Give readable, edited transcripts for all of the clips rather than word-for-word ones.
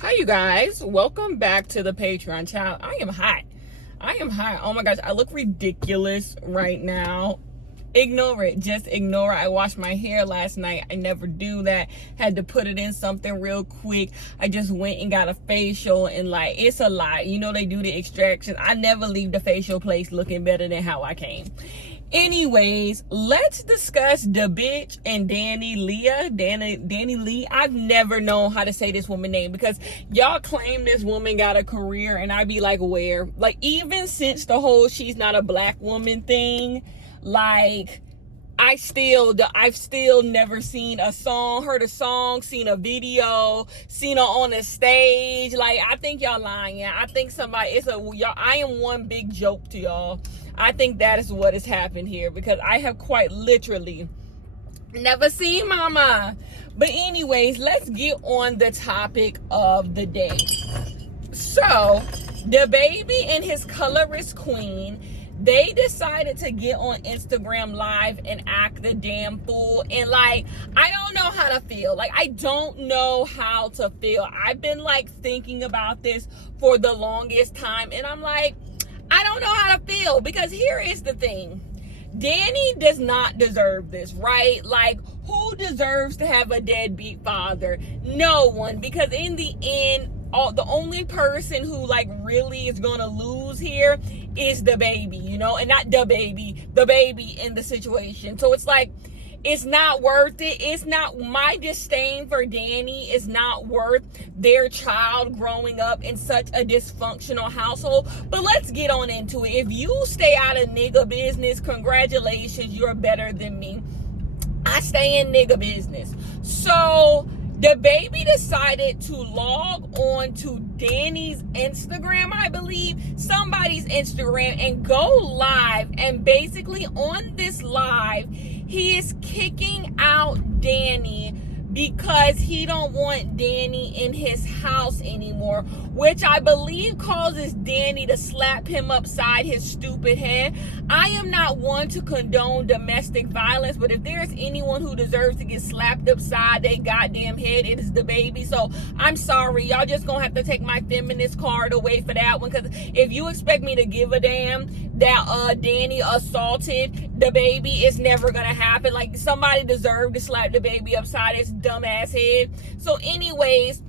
Hi, you guys. Welcome back to the Patreon. Child, I am hot. Oh my gosh, I look ridiculous right now. Ignore it. Just ignore it. I washed my hair last night. I never do that. Had to put it in something real quick. I just went and got a facial, and like, it's a lot. You know, they do the extraction. I never leave the facial place looking better than how I came. Anyways, let's discuss the bitch and Dani Leigh. I've never known how to say this woman's name because y'all claim this woman got a career, and I be like, where? Like, even since the whole she's not a black woman thing, like, I've still never seen a song, heard a song, seen a video, seen her on a stage. Like, I think y'all lying. I think somebody, I am one big joke to y'all. I think that is what has happened here because I have quite literally never seen mama. But anyways, let's get on the topic of the day. So, the baby and his colorist queen, they decided to get on Instagram Live and act the damn fool. And like, I don't know how to feel. Like, I don't know how to feel. I've been like thinking about this for the longest time. And I'm like, I don't know how to feel, because here is the thing. Dani does not deserve this, right? Like, who deserves to have a deadbeat father? No one, because in the end, the only person who like really is gonna lose here is the baby, you know, and not the baby in the situation. So it's like, it's not worth it. It's not, my disdain for Dani is not worth their child growing up in such a dysfunctional household. But let's get on into it. If you stay out of nigga business, congratulations, you're better than me. I stay in nigga business. So the baby decided to log on to Dani's Instagram, I believe, somebody's Instagram, and go live. And basically on this live, he is kicking out Dani because he don't want Dani in his house anymore, which I believe causes Dani to slap him upside his stupid head. I am not one to condone domestic violence, but if there's anyone who deserves to get slapped upside their goddamn head, it is the baby. So I'm sorry, y'all just gonna have to take my feminist card away for that one, because if you expect me to give a damn that Dani assaulted the baby, it's never gonna happen. Like, somebody deserved to slap the baby upside his dumbass head. So anyways,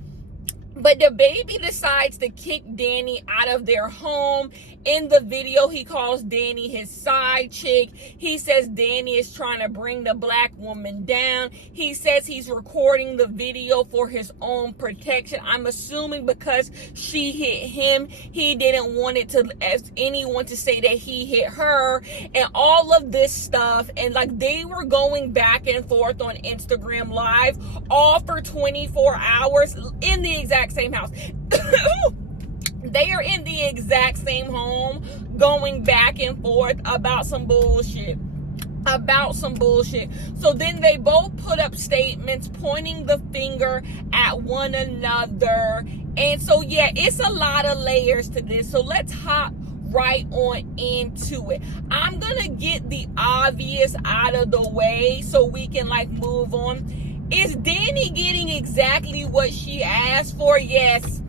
but the baby decides to kick Dani out of their home. In the video, he calls Dani his side chick. He says Dani is trying to bring the black woman down. He says he's recording the video for his own protection. I'm assuming because she hit him, he didn't want it to, as anyone to say that he hit her, and all of this stuff. And like, they were going back and forth on Instagram Live all for 24 hours in the exact same house. They are in the exact same home, going back and forth about some bullshit. So then they both put up statements pointing the finger at one another. And so yeah, it's a lot of layers to this. So let's hop right on into it. I'm gonna get the obvious out of the way so we can like move on. Is Dani getting exactly what she asked for? Yes,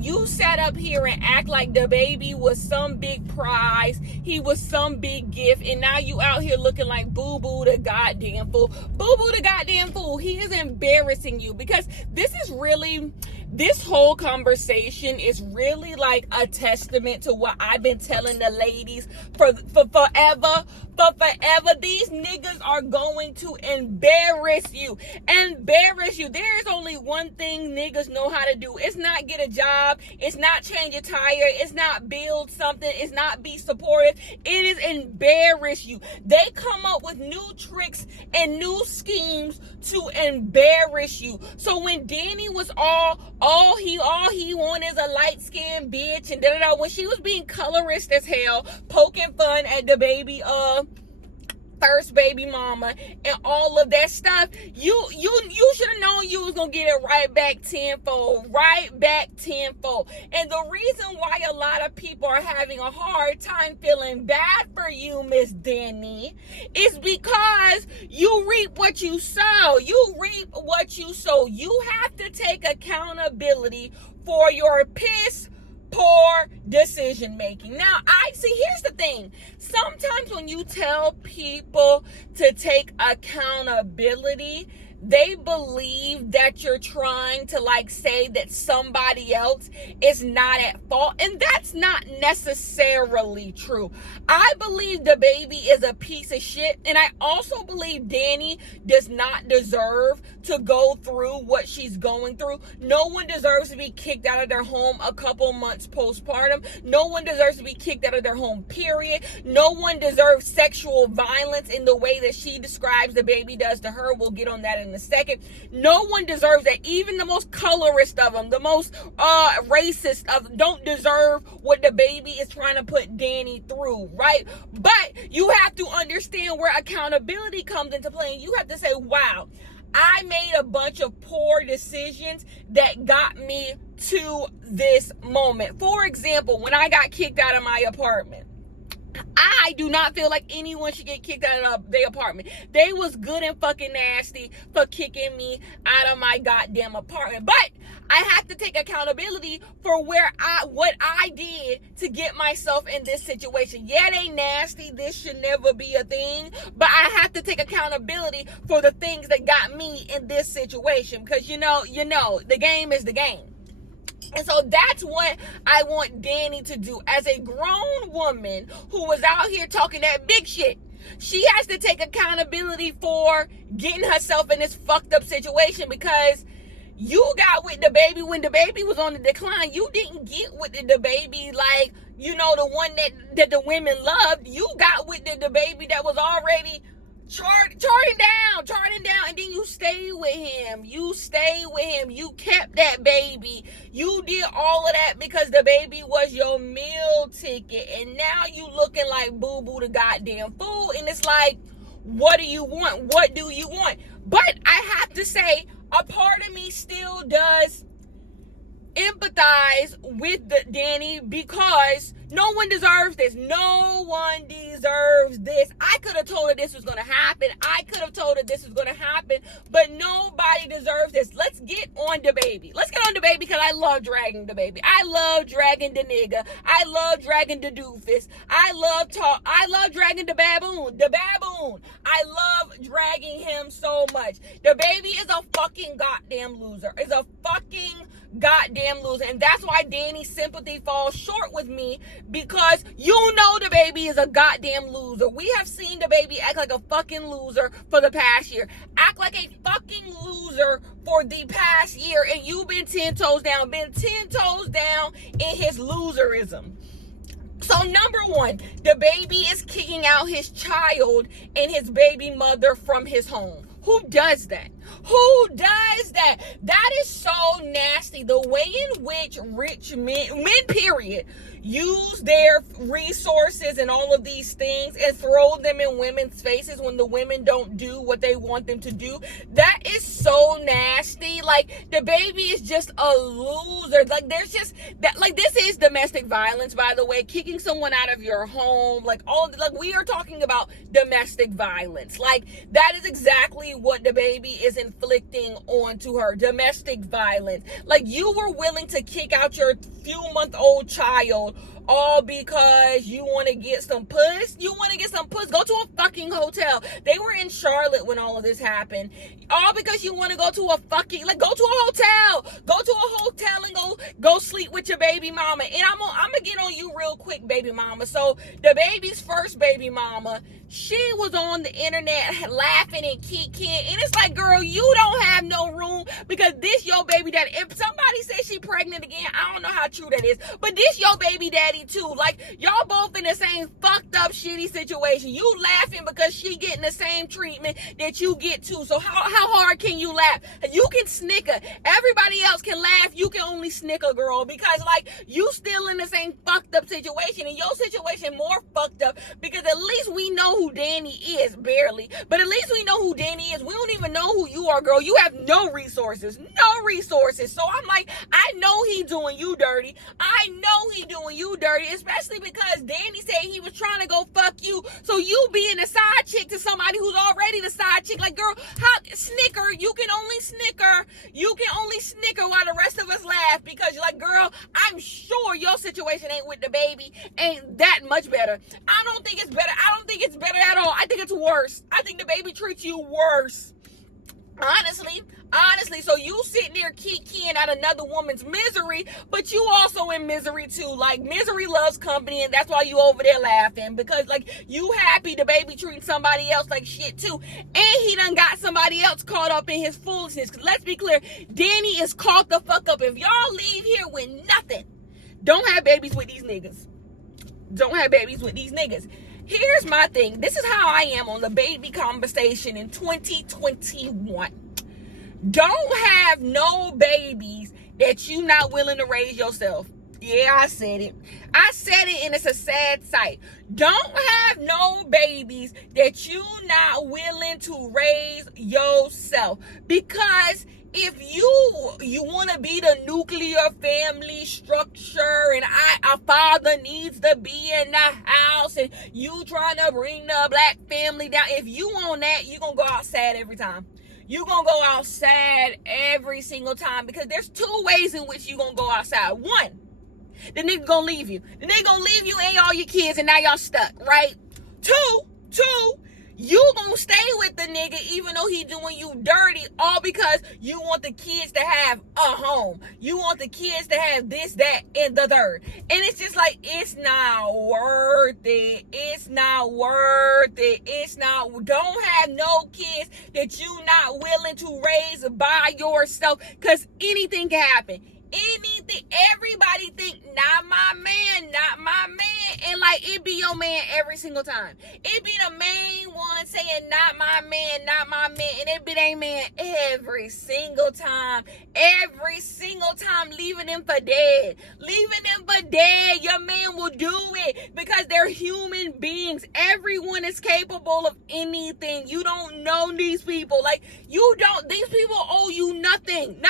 you sat up here and act like the baby was some big prize. He was some big gift. And now you out here looking like boo-boo the goddamn fool. Boo-boo the goddamn fool. He is embarrassing you, because this whole conversation is really like a testament to what I've been telling the ladies for forever. These niggas are going to embarrass you. There is only one thing niggas know how to do. It's not get a job. It's not change a tire. It's not build something. It's not be supportive. It is embarrass you. They come up with new tricks and new schemes to embarrass you. So when Dani was all he wanted is a light-skinned bitch and when she was being colorist as hell, poking fun at the baby first baby mama and all of that stuff, you should have known you was gonna get it right back tenfold. And the reason why a lot of people are having a hard time feeling bad for you, Miss Dani, is because you reap what you sow. You have to take accountability for your piss poor decision making. Now, here's the thing. Sometimes when you tell people to take accountability, they believe that you're trying to say that somebody else is not at fault. And that's not necessarily true. I believe the baby is a piece of shit. And I also believe Dani does not deserve to go through what she's going through. No one deserves to be kicked out of their home a couple months postpartum. No one deserves to be kicked out of their home, period. No one deserves sexual violence in the way that she describes the baby does to her. We'll get on that in a second. No one deserves that. Even the most colorist of them, the most racist of them, don't deserve what the baby is trying to put Dani through, right? But you have to understand where accountability comes into play. And you have to say, wow, I made a bunch of poor decisions that got me to this moment. For example, when I got kicked out of my apartment, I do not feel like anyone should get kicked out of their apartment. They was good and fucking nasty for kicking me out of my goddamn apartment. But I have to take accountability for what I did to get myself in this situation. Yeah, they nasty. This should never be a thing. But I have to take accountability for the things that got me in this situation. Because you know, the game is the game. And so that's what I want Dani to do. As a grown woman who was out here talking that big shit, she has to take accountability for getting herself in this fucked up situation, because you got with the baby when the baby was on the decline. You didn't get with the baby the one that the women loved. You got with the baby that was already charting down, and then you stay with him. You kept that baby. You did all of that because the baby was your meal ticket, and now you looking like Boo Boo the goddamn fool. And it's like, what do you want? But I have to say, a part of me still does empathize with Dani, because no one deserves this. No one deserves this. I could have told her this was going to happen. But nobody deserves this. Let's get on the baby. Because I love dragging the baby. I love dragging the nigga. I love dragging the doofus. I love dragging the baboon. I love dragging him so much. The baby is a fucking goddamn loser. And that's why Dani's sympathy falls short with me, because the baby is a goddamn loser. We have seen the baby act like a fucking loser for the past year. Act like a fucking loser for the past year, and you've been 10 toes down in his loserism. So number one, the baby is kicking out his child and his baby mother from his home. Who does that? That is so nasty. The way in which rich men period, use their resources and all of these things and throw them in women's faces when the women don't do what they want them to do. That is so nasty. The baby is just a loser. There's just that. This is domestic violence, by the way. Kicking someone out of your home, we are talking about domestic violence. That is exactly what the baby is inflicting onto her. Domestic violence. You were willing to kick out your few-month-old child all because you want to get some puss. Go to a fucking hotel. They were in Charlotte when all of this happened. All because you want to go to a fucking, go to a hotel. Go to a hotel and go sleep with your baby mama. And I'm gonna get on you real quick, baby mama. So the baby's first baby mama, she was on the internet laughing and kicking. And it's like, girl, you don't have no room, because this your baby daddy. If somebody says she pregnant again, I don't know how true that is, but this your baby daddy too. Y'all both in the same fucked up shitty situation. You laughing because she getting the same treatment that you get too. So how hard can you laugh? You can snicker. Everybody else can laugh. you can only snicker, girl, because like you still in the same fucked up situation, and your situation more fucked up because at least we know who Dani is, barely, but at least we know who Dani is. We don't even know who you are, girl. You have no resources. So I'm like, I know he doing you dirty. I know he doing you dirty, especially because Dani said he was trying to go fuck you. So you being a side chick to somebody who's already the side chick, like, girl, how snicker? You can only snicker. You can only snicker while the rest of us laugh because you're like, girl, I'm sure your situation ain't with the baby ain't that much better. I don't think it's better. I don't think it's better at all. I think it's worse. I think the baby treats you worse. Honestly, so you sitting there kikiing at another woman's misery, but you also in misery too. Like, misery loves company, and that's why you over there laughing, because like you happy the baby treating somebody else like shit too, and he done got somebody else caught up in his foolishness. Because let's be clear, Dani is caught the fuck up. If y'all leave here with nothing, don't have babies with these niggas. Don't have babies with these niggas. Here's my thing. This is how I am on the baby conversation in 2021. Don't have no babies that you not willing to raise yourself. Yeah, I said it. And it's a sad sight. Don't have no babies that you not willing to raise yourself. Because if you want to be the nuclear family structure, and a father needs to be in the house, and you trying to bring the black family down, if you on that, you gonna go out sad every time. You're going to go outside every single time, because there's two ways in which you're going to go outside. One, the nigga going to leave you. The nigga going to leave you and all your kids, and now y'all stuck, right? Two, you going to stay with the nigga even though he doing you dirty, all because you want the kids to have a home. You want the kids to have this, that, and the third. And it's just like, it's not worth it. Don't have no kids that you not willing to raise by yourself, because anything can happen. Everybody think, not my man, and like, it be your man every single time. It be the main one saying, not my man, and it be their man every single time, leaving them for dead. Your man will do it because they're human beings. Everyone is capable of anything. You don't know these people. Like, these people owe you nothing.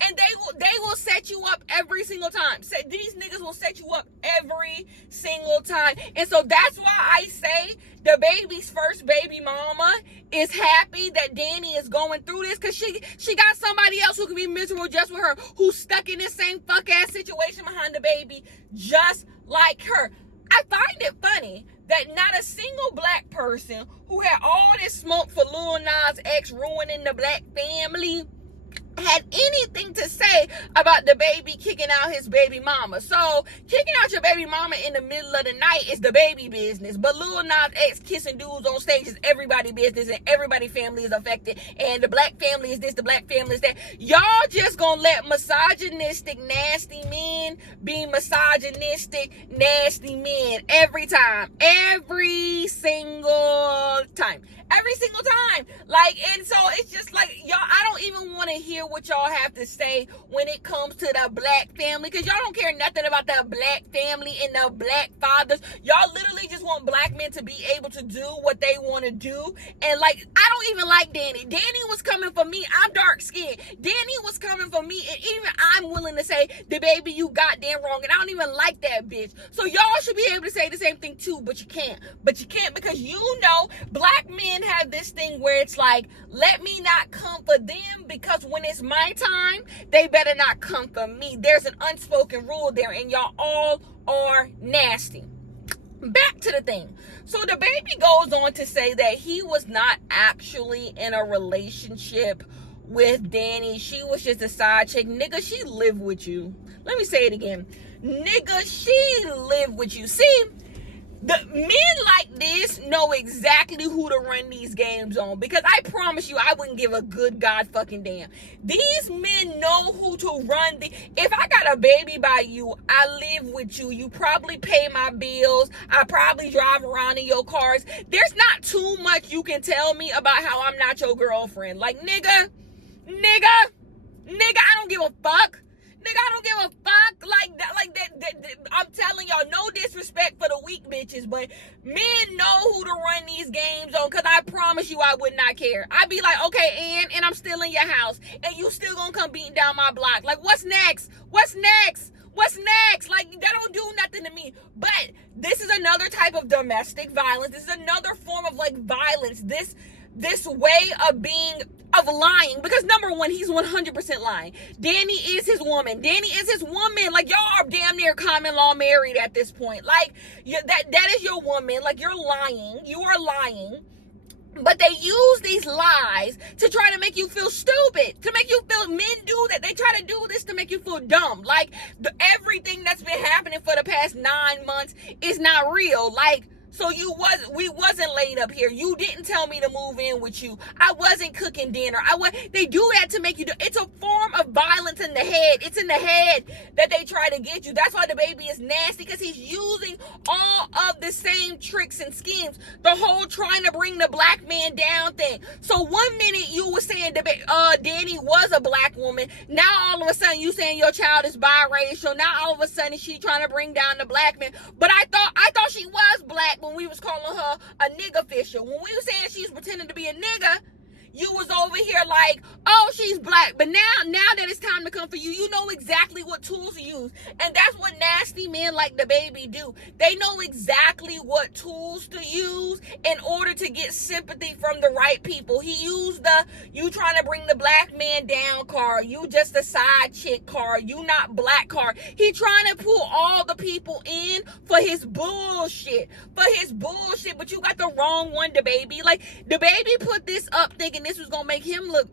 And they will set you up every single time. These niggas will set you up every single time. And so that's why I say the baby's first baby mama is happy that Dani is going through this, because she got somebody else who can be miserable just with her, who's stuck in this same fuck ass situation behind the baby just like her. I find it funny that not a single black person who had all this smoke for Lil Nas X ruining the black family had anything to say about the baby kicking out his baby mama. So kicking out your baby mama in the middle of the night is the baby business, but Lil Nas X kissing dudes on stage is everybody business, and everybody family is affected, and the black family is this, the black family is that. Y'all just gonna let misogynistic nasty men be misogynistic nasty men every single time. Like, and so it's just like, y'all, I don't even want to hear what y'all have to say when it comes to the black family, because y'all don't care nothing about the black family and the black fathers. Y'all literally just want black men to be able to do what they want to do. And like, I don't even like Dani. Dani was coming for me. I'm dark skinned. Dani was coming for me, and even I'm willing to say, the baby, you goddamn wrong, and I don't even like that bitch. So y'all should be able to say the same thing too, but you can't because black men have this thing where it's like, let me not come for them, because when it's my time, they better not come for me. There's an unspoken rule there, and y'all all are nasty. Back to the thing. So the baby goes on to say that he was not actually in a relationship with Dani. She was just a side chick. Nigga, she lived with you. Let me say it again. Nigga, she lived with you. See, the men like this know exactly who to run these games on, because I promise you, I wouldn't give a good god fucking damn. These men know who to run if I got a baby by you, I live with you, you probably pay my bills, I probably drive around in your cars. There's not too much you can tell me about how I'm not your girlfriend. Like, nigga, I don't don't give a fuck. Nigga, I don't give a fuck. Like that. I'm telling y'all, no disrespect for the weak bitches, but men know who to run these games on, because I promise you I would not care. I'd be like, okay, and I'm still in your house, and you still gonna come beating down my block. Like, what's next? What's next? What's next? Like, that don't do nothing to me. But this is another type of domestic violence. This is another form of, like, violence. This way of lying, because number one, he's 100% lying. Dani is his woman. Like, y'all are damn near common law married at this point. Like, that is your woman. Like, you're lying. You are lying. But they use these lies to try to make you feel stupid, to make you feel, men do that. They try to do this to make you feel dumb. Like, everything that's been happening for the past 9 months is not real. Like, so we wasn't laid up here. You didn't tell me to move in with you. I wasn't cooking dinner. They do that to make you do. It's a form of violence in the head. It's in the head that they try to get you. That's why the baby is nasty, because he's using all of the same tricks and schemes. The whole trying to bring the black man down thing. So 1 minute you were saying Dani was a black woman. Now all of a sudden you saying your child is biracial. Now all of a sudden she trying to bring down the black man. But I thought she was black when we was calling her a nigga fisher. When we was saying she was pretending to be a nigga, you was over here like, oh, she's black. But now that it's time to come for you, you know exactly what tools to use. And that's what nasty men like the baby do. They know exactly what tools to use in order to get sympathy from the right people. He used you trying to bring the black man down card. You just a side chick card. You not black card. He trying to pull all the people in for his bullshit. But you got the wrong one, the baby. Like, the baby put this up thinking this was gonna make her look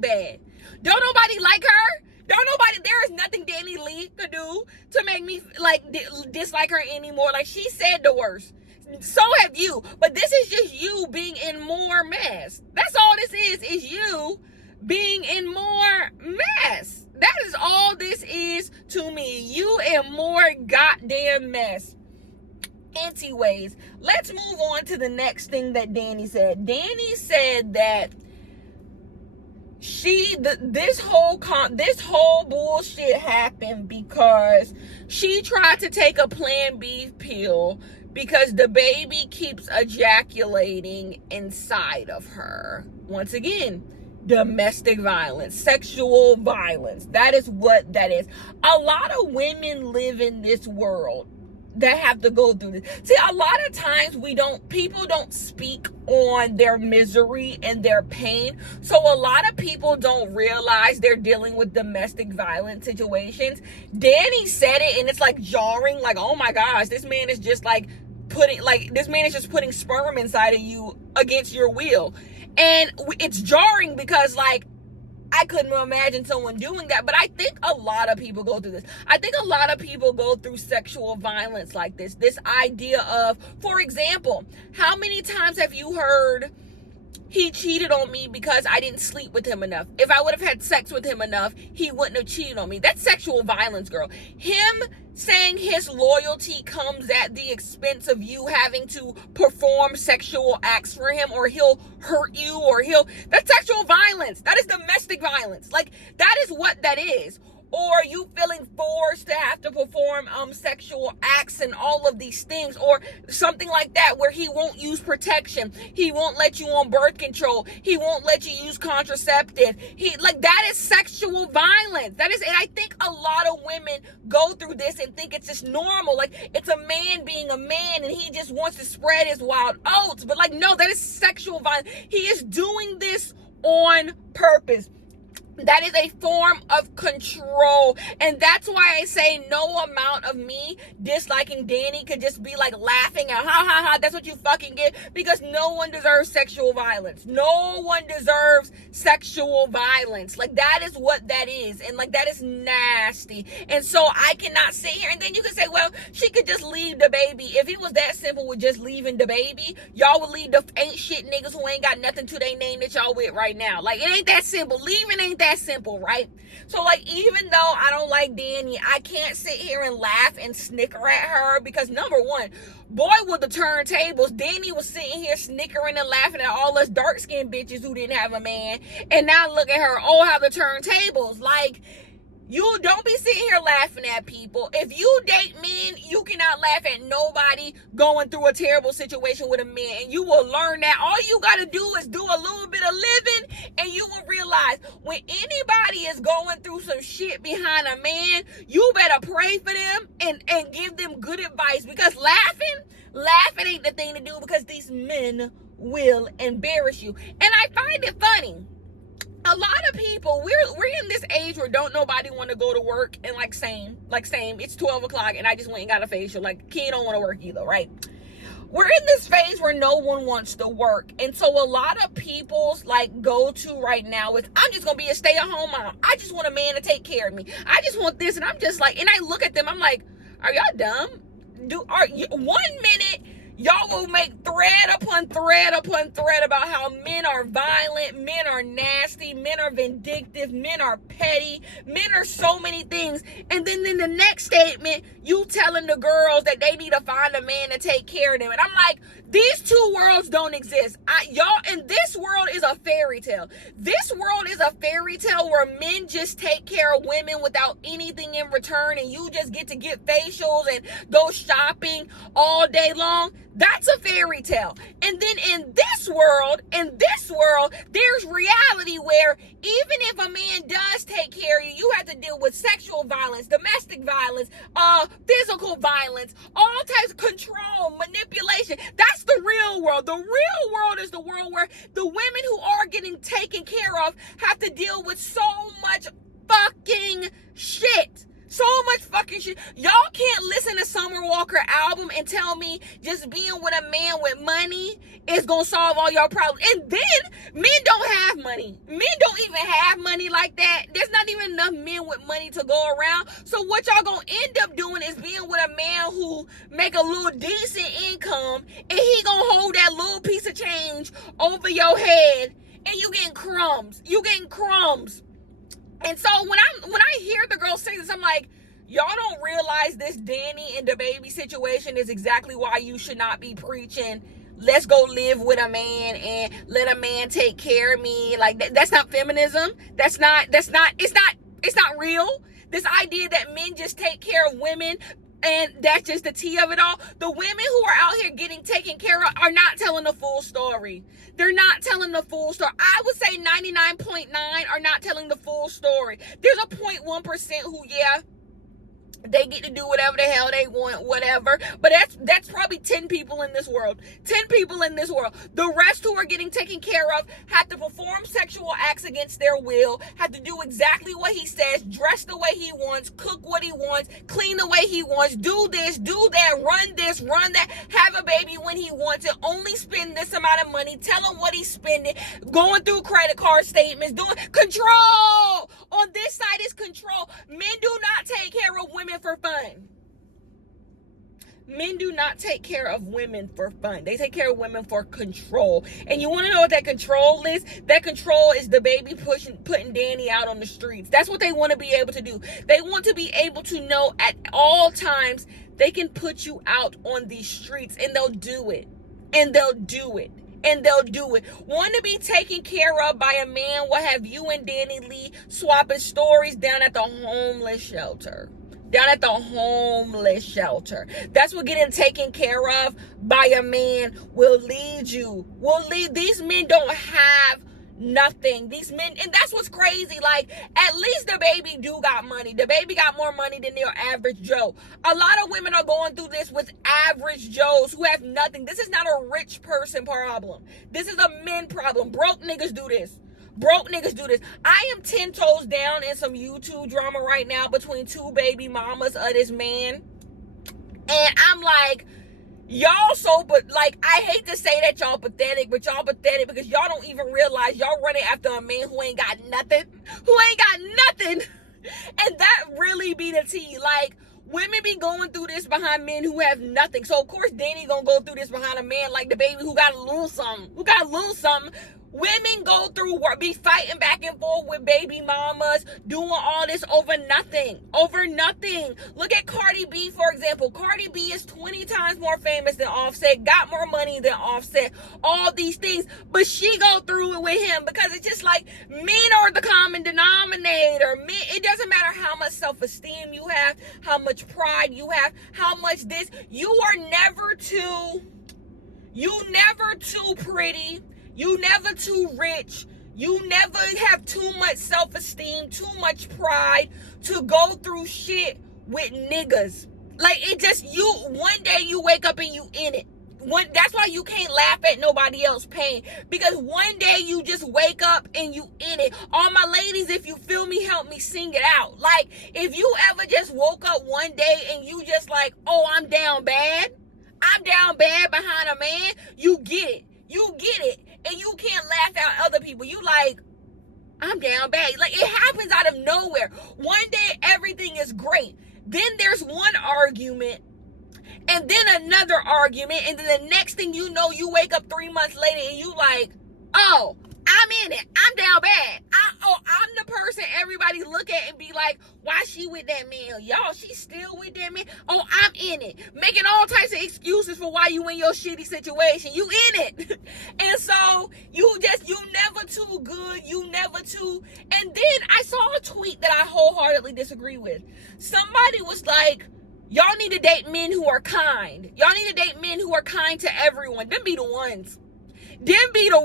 bad. Don't nobody like her. There is nothing Dani Leigh could do to make me like dislike her anymore. Like, she said the worst. So have you. But this is just you being in more mess. That's all this is you being in more mess. That is all this is to me. You in more goddamn mess. Anyways, let's move on to the next thing that Dani said. Dani said that this whole bullshit happened because she tried to take a Plan B pill because the baby keeps ejaculating inside of her. Once again, domestic violence, sexual violence. That is what that is. A lot of women live in this world that have to go through this. See, a lot of times people don't speak on their misery and their pain. So a lot of people don't realize they're dealing with domestic violence situations. Dani said it, and it's like jarring, like, oh my gosh, this man is just putting sperm inside of you against your will. And it's jarring because, like, I couldn't imagine someone doing that, but I think a lot of people go through this. I think a lot of people go through sexual violence like this. This idea of, for example, how many times have you heard, he cheated on me because I didn't sleep with him enough. If I would have had sex with him enough, he wouldn't have cheated on me. That's sexual violence, girl. Him saying his loyalty comes at the expense of you having to perform sexual acts for him, or he'll hurt you, or that's sexual violence. That is domestic violence. Like, that is what that is. Or you feeling forced to have to perform sexual acts and all of these things, or something like that, where he won't use protection, he won't let you on birth control, he won't let you use contraceptive. That is sexual violence. That is, and I think a lot of women go through this and think it's just normal, like it's a man being a man and he just wants to spread his wild oats. But like, no, that is sexual violence. He is doing this on purpose. That is a form of control. And that's why I say no amount of me disliking Dani could just be like laughing at, ha, that's what you fucking get. Because no one deserves sexual violence. No one deserves sexual violence. Like, that is what that is. And like, that is nasty. And so I cannot sit here, and then you can say, well, she could just leave the baby. If it was that simple with just leaving the baby, y'all would leave the ain't shit niggas who ain't got nothing to their name that y'all with right now. Like, it ain't that simple. Leaving ain't that simple, right? So, like, even though I don't like Dani, I can't sit here and laugh and snicker at her because, number one, boy, with the turntables, Dani was sitting here snickering and laughing at all us dark-skinned bitches who didn't have a man. And now look at her, oh, how the turntables. Like, you don't be sitting here laughing at people. If you date men, you cannot laugh at nobody going through a terrible situation with a man. And you will learn that all you got to do is do a little bit of living, and you will realize when anybody is going through some shit behind a man, you better pray for them and give them good advice, because laughing ain't the thing to do, because these men will embarrass you. And I find it funny. A lot of people, we're in this age where don't nobody want to go to work, and same, it's 12 o'clock and I just went and got a facial. Like, kid don't want to work either, right? We're in this phase where no one wants to work. And so a lot of people's go-to right now is, I'm just going to be a stay-at-home mom. I just want a man to take care of me. I just want this. And I'm just like, and I look at them, I'm like, are y'all dumb? 1 minute, y'all will make thread upon thread upon thread about how men are violent, men are nasty, men are vindictive, men are petty, men are so many things. And then in the next statement, you telling the girls that they need to find a man to take care of them. And I'm like, these two worlds don't exist. And this world is a fairy tale. This world is a fairy tale where men just take care of women without anything in return, and you just get to get facials and go shopping all day long. That's a fairy tale. And then in this world, there's reality where even if a man does take care of you, you have to deal with sexual violence, domestic violence, physical violence, all types of control, manipulation. That's the real world. The real world is the world where the women who are getting taken care of have to deal with so much fucking shit. So much fucking shit. Y'all can't listen to Summer Walker album and tell me just being with a man with money is gonna solve all your problems. And then men don't have money. Men don't even have money like that. There's not even enough men with money to go around. So what y'all gonna end up doing is being with a man who make a little decent income, and he gonna hold that little piece of change over your head, and you getting crumbs. And so when I hear the girl say this, I'm like, y'all don't realize this Dani and the baby situation is exactly why you should not be preaching, let's go live with a man and let a man take care of me. Like, that's not feminism. It's not real. This idea that men just take care of women, and that's just the tea of it all. The women who are out here getting taken care of are not telling the full story. They're not telling the full story. I would say 99.9 are not telling the full story. There's a 0.1% who, yeah, they get to do whatever the hell they want, whatever. But that's probably 10 people in this world. 10 people in this world. The rest who are getting taken care of have to perform sexual acts against their will, have to do exactly what he says, dress the way he wants, cook what he wants, clean the way he wants, do this, do that, run that, have a baby when he wants it, only spend this amount of money, tell him what he's spending, going through credit card statements, doing control. On this side is control. Men do not take care of women for fun. Men do not take care of women for fun. They take care of women for control. And you want to know what that control is? That control is the baby putting Dani out on the streets. That's what they want to be able to do. They want to be able to know at all times they can put you out on these streets, and they'll do it. And they'll do it. Want to be taken care of by a man will have you and Dani Leigh swapping stories down at the homeless shelter. That's what getting taken care of by a man will lead you. These men don't have nothing. These men, and that's what's crazy. Like, at least the baby do got money. The baby got more money than your average Joe. A lot of women are going through this with average Joes who have nothing. This is not a rich person problem. This is a men problem. Broke niggas do this. I am 10 toes down in some YouTube drama right now between two baby mamas of this man. And I'm like, y'all I hate to say that y'all pathetic, but y'all pathetic because y'all don't even realize y'all running after a man who ain't got nothing. And that really be the tea. Like, women be going through this behind men who have nothing. So of course Dani gonna go through this behind a man like the baby who got a little something. Women go through work, be fighting back and forth with baby mamas, doing all this over nothing. Over nothing. Look at Cardi B, for example. Cardi B is 20 times more famous than Offset, got more money than Offset, all these things. But she go through it with him because it's just like men are the common denominator. Men, it doesn't matter how much self-esteem you have, how much pride you have, how much this. You are never too pretty. You never too rich. You never have too much self-esteem, too much pride to go through shit with niggas. Like, it just, one day you wake up and you in it. That's why you can't laugh at nobody else's pain. Because one day you just wake up and you in it. All my ladies, if you feel me, help me sing it out. Like, if you ever just woke up one day and you just like, oh, I'm down bad. I'm down bad behind a man. You get it. You get it. And you can't laugh at other people. You like, I'm down bad. Like, it happens out of nowhere. One day, everything is great. Then there's one argument. And then another argument. And then the next thing you know, you wake up 3 months later and you like, oh, I'm in it. I'm down bad. I'm the person everybody look at and be like, why she with that man? Y'all, she still with that man? Oh, I'm in it. Making all types of excuses for why you in your shitty situation. You in it. And so, you never too good. You never too. And then I saw a tweet that I wholeheartedly disagree with. Somebody was like, y'all need to date men who are kind. Y'all need to date men who are kind to everyone. Them be the ones. Them be the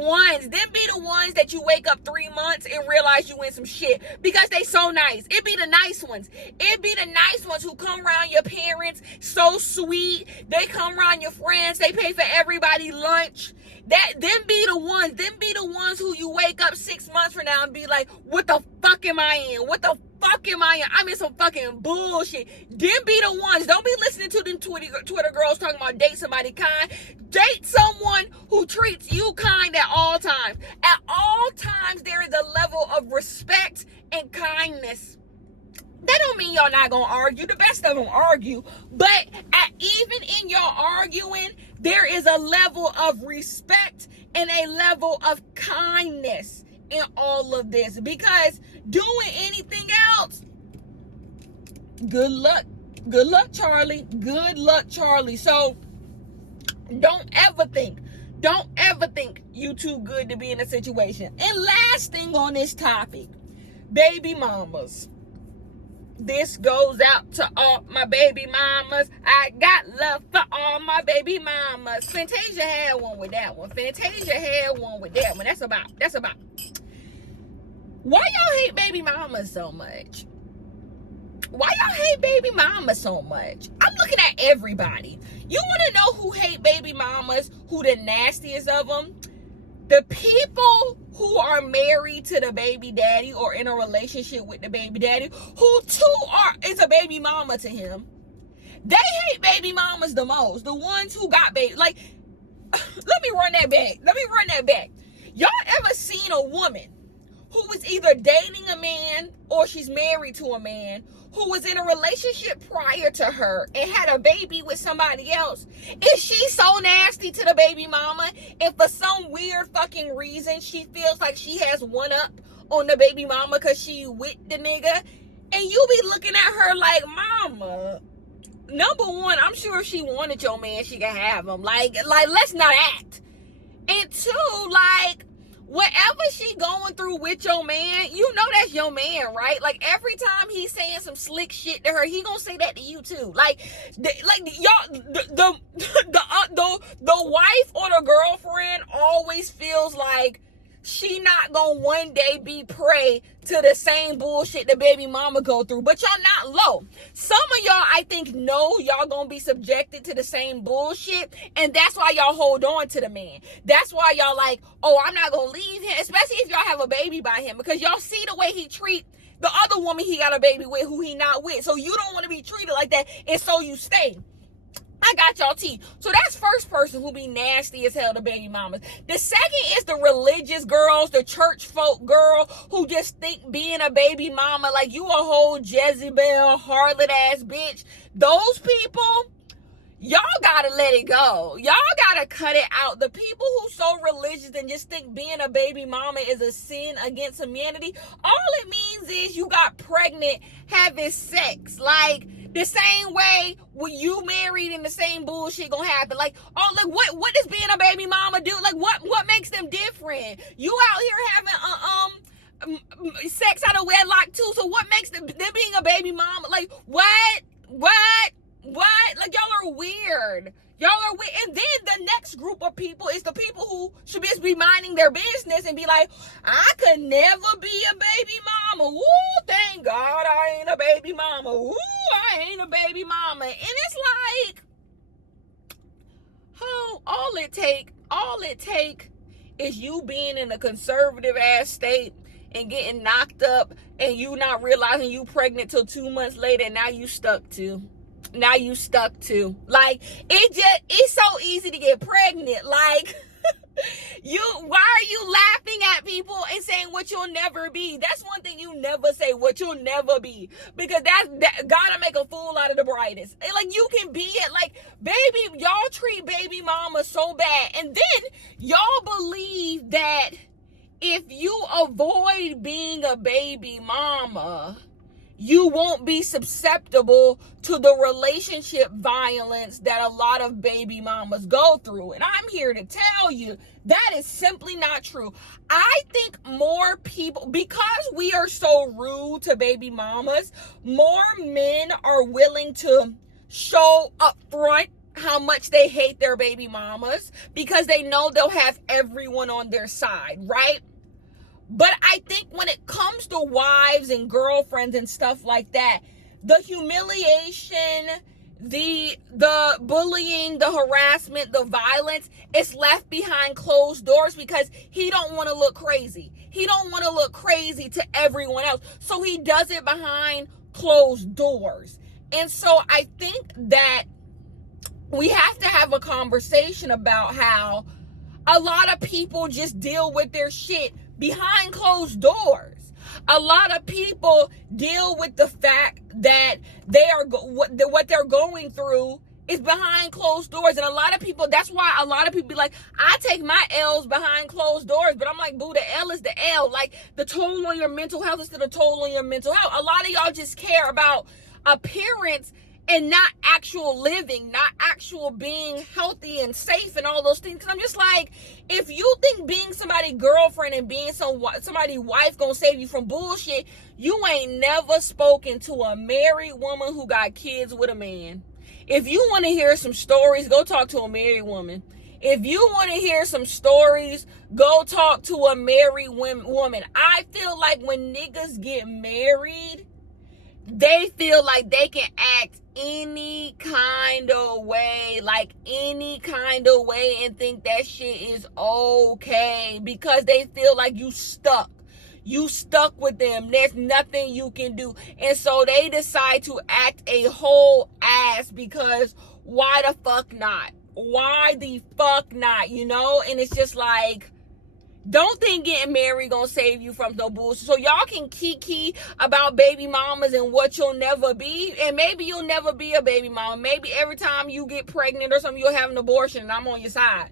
ones that you wake up 3 months and realize you in some shit because they so nice. It be the nice ones. It be the nice ones who come around your parents, so sweet. They come around your friends. They pay for everybody lunch. Them be the ones who you wake up 6 months from now and be like, what the fuck am I in? What the fuck am I in? I'm in some fucking bullshit. Them be the ones. Don't be listening to them Twitter girls talking about date somebody kind. Date someone who treats you kind at all times. At all times, there is a level of respect and kindness. That don't mean y'all not gonna argue. The best of them argue. But even in y'all arguing, there is a level of respect and a level of kindness in all of this. Because doing anything else, good luck. Good luck, Charlie. Good luck, Charlie. So, don't ever think you too good to be in a situation. And last thing on this topic, baby mamas. This goes out to all my baby mamas. I got love for all my baby mamas. Fantasia had one with that one. That's about. Why y'all hate baby mamas so much? Why y'all hate baby mamas so much? I'm looking at everybody. You want to know who hate baby mamas? Who the nastiest of them? The people who are married to the baby daddy or in a relationship with the baby daddy, who is a baby mama to him. They hate baby mamas the most. The ones who got baby. Like, let me run that back. Y'all ever seen a woman who was either dating a man or she's married to a man who was in a relationship prior to her and had a baby with somebody else? Is she so nasty to the baby mama? And for some weird fucking reason, she feels like she has one up on the baby mama because she with the nigga? And you be looking at her like, mama, number one, I'm sure if she wanted your man, she could have him. Like, let's not act. And two, like, whatever she going through with your man, you know that's your man, right? Like, every time he's saying some slick shit to her, he gonna say that to you too. Like y'all, the wife or the girlfriend always feels like she not gonna one day be prey to the same bullshit the baby mama go through. But y'all not low. Some of y'all, I think, know y'all gonna be subjected to the same bullshit. And that's why y'all hold on to the man. That's why y'all like, oh, I'm not gonna leave him. Especially if y'all have a baby by him. Because y'all see the way he treat the other woman he got a baby with who he not with. So you don't want to be treated like that. And so you stay. I got y'all tea. So that's first person who be nasty as hell to baby mamas. The second is the religious girls, the church folk girl who just think being a baby mama, like you a whole Jezebel, harlot ass bitch. Those people, y'all gotta let it go. Y'all gotta cut it out. The people who so religious and just think being a baby mama is a sin against humanity, all it means is you got pregnant having sex. Like, the same way when you married and the same bullshit gonna happen. Like, oh, like what does being a baby mama do? Like, what makes them different? You out here having sex out of wedlock too. So what makes them being a baby mama? Like, what? Like, y'all are weird. Y'all are weird. And then the next group of people is the people who should just be minding their business and be like, I could never be a baby mama. Woo, thank God I ain't a baby mama. Woo, I ain't a baby mama. And it's like, oh, all it take is you being in a conservative ass state and getting knocked up and you not realizing you pregnant till 2 months later, and now you stuck to. Like, it's so easy to get pregnant. Like, why are you laughing at people and saying what you'll never be? That's one thing you never say, what you'll never be, because that gotta make a fool out of the brightest. And like, you can be it. Like, baby, y'all treat baby mama so bad, and then y'all believe that if you avoid being a baby mama, you won't be susceptible to the relationship violence that a lot of baby mamas go through. And I'm here to tell you that is simply not true. I think more people, because we are so rude to baby mamas, more men are willing to show up front how much they hate their baby mamas because they know they'll have everyone on their side, right? But I think when it comes to wives and girlfriends and stuff like that, the humiliation, the bullying, the harassment, the violence is left behind closed doors because he don't want to look crazy. He don't want to look crazy to everyone else. So he does it behind closed doors. And so I think that we have to have a conversation about how a lot of people just deal with their shit behind closed doors. A lot of people deal with the fact that what they're going through is behind closed doors. And a lot of people, that's why a lot of people be like, I take my L's behind closed doors. But I'm like, boo, the L is the L. Like, the toll on your mental health is to the toll on your mental health. A lot of y'all just care about appearance and not actual living, not actual being healthy and safe and all those things. Cause I'm just like, if you think being somebody's girlfriend and being somebody's wife gonna save you from bullshit, you ain't never spoken to a married woman who got kids with a man. If you want to hear some stories, go talk to a married woman. If you want to hear some stories, go talk to a married woman. I feel like when niggas get married, they feel like they can act any kind of way, and think that shit is okay because they feel like you stuck with them. There's nothing you can do. And so they decide to act a whole ass because why the fuck not? Why the fuck not? You know? And it's just like, don't think getting married gonna save you from no bullshit. So y'all can kiki about baby mamas and what you'll never be. And maybe you'll never be a baby mama. Maybe every time you get pregnant or something, you'll have an abortion and I'm on your side.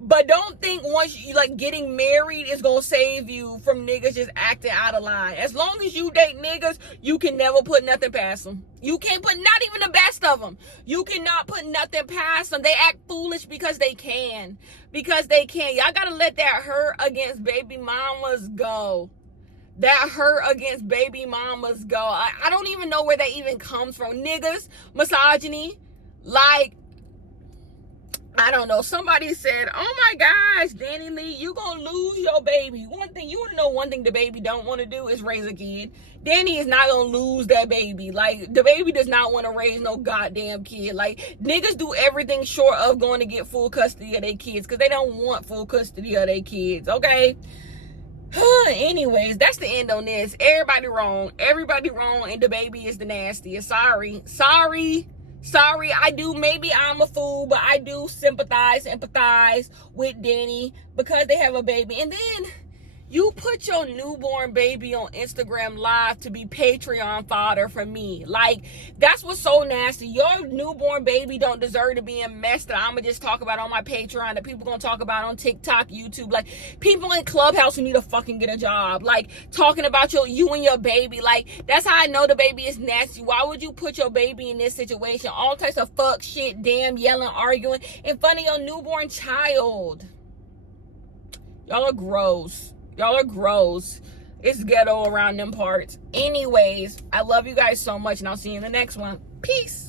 But don't think once you like getting married is gonna save you from niggas just acting out of line. As long as you date niggas, you can never put nothing past them. You can't put, not even the best of them. You cannot put nothing past them. They act foolish because they can. Y'all gotta let that hurt against baby mamas go. That hurt against baby mamas go. I don't even know where that even comes from. Niggas, misogyny, like, I don't know. Somebody said, oh my gosh, Dani Leigh, you gonna lose your baby. One thing the baby don't want to do is raise a kid. Dani is not gonna lose that baby. Like, the baby does not want to raise no goddamn kid. Like, niggas do everything short of going to get full custody of their kids because they don't want full custody of their kids, okay? Anyways, that's the end on this. Everybody wrong, and the baby is the nastiest. Sorry, maybe I'm a fool, but I do empathize with Dani because they have a baby. And then You put your newborn baby on Instagram Live to be Patreon fodder for me. Like, that's what's so nasty. Your newborn baby don't deserve to be in mess that I'm going to just talk about on my Patreon, that people going to talk about on TikTok, YouTube. Like, people in Clubhouse who need to fucking get a job. Like, talking about you and your baby. Like, that's how I know the baby is nasty. Why would you put your baby in this situation? All types of fuck, shit, damn, yelling, arguing in front of your newborn child. Y'all are gross. Y'all are gross. It's ghetto around them parts. Anyways, I love you guys so much, and I'll see you in the next one. Peace.